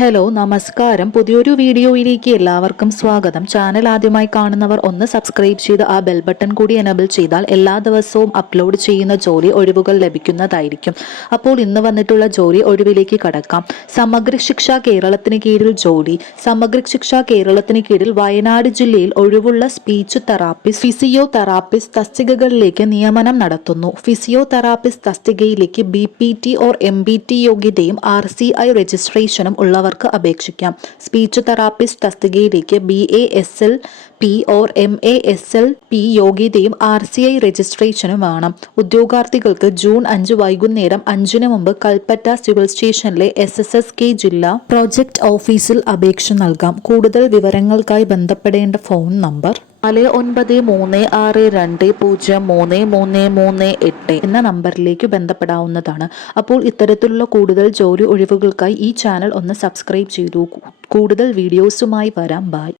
Hello നമസ്കാരം. പുതിയൊരു വീഡിയോയിലേക്ക് എല്ലാവർക്കും സ്വാഗതം. ചാനൽ ആദ്യമായി കാണുന്നവർ ഒന്ന് സബ്സ്ക്രൈബ് ചെയ്ത് ആ ബെൽ ബട്ടൺ കൂടി എനേബിൾ ചെയ്താൽ എല്ലാ ദിവസവും അപ്ലോഡ് ചെയ്യുന്ന ജോലി ഒഴിവുകൾ ലഭിക്കുന്നതായിരിക്കും. അപ്പോൾ ഇന്ന് വന്നിട്ടുള്ള ജോലി ഒഴിവിലേക്ക് കടക്കാം. സമഗ്ര ശിക്ഷ കേരളത്തിന് കീഴിൽ ജോലി. സമഗ്ര ശിക്ഷ കേരളത്തിന് കീഴിൽ വയനാട് ജില്ലയിൽ ഒഴിവുള്ള സ്പീച്ച് തെറാപ്പിസ്റ്റ്, ഫിസിയോതെറാപ്പിസ്റ്റ് തസ്തികകളിലേക്ക് നിയമനം നടത്തുന്നു. ഫിസിയോതെറാപ്പിസ്റ്റ് തസ്തികയിലേക്ക് BPT ഓർ MBT യോഗ്യതയും RCI രജിസ്ട്രേഷനും ഉള്ളവർ അപേക്ഷിക്കാം. സ്പീച്ച് തെറാപ്പിസ്റ്റ് തസ്തികയിലേക്ക് BASLP ഓർ MASLP യോഗ്യതയും RCI രജിസ്ട്രേഷനും വേണം. ഉദ്യോഗാർത്ഥികൾക്ക് ജൂൺ 5 വൈകുന്നേരം 5 മുമ്പ് കൽപ്പറ്റ സിവിൽ സ്റ്റേഷനിലെ SSSK ജില്ലാ പ്രോജക്ട് ഓഫീസിൽ അപേക്ഷ നൽകാം. കൂടുതൽ വിവരങ്ങൾക്കായി ബന്ധപ്പെടേണ്ട ഫോൺ നമ്പർ 4936203338 എന്ന നമ്പറിലേക്ക് ബന്ധപ്പെടാവുന്നതാണ്. അപ്പോൾ ഇത്തരത്തിലുള്ള കൂടുതൽ ജോലി ഒഴിവുകൾക്കായി ഈ ചാനൽ ഒന്ന് സബ്സ്ക്രൈബ് ചെയ്തു. കൂടുതൽ വീഡിയോസുമായി വരാം. ബൈ.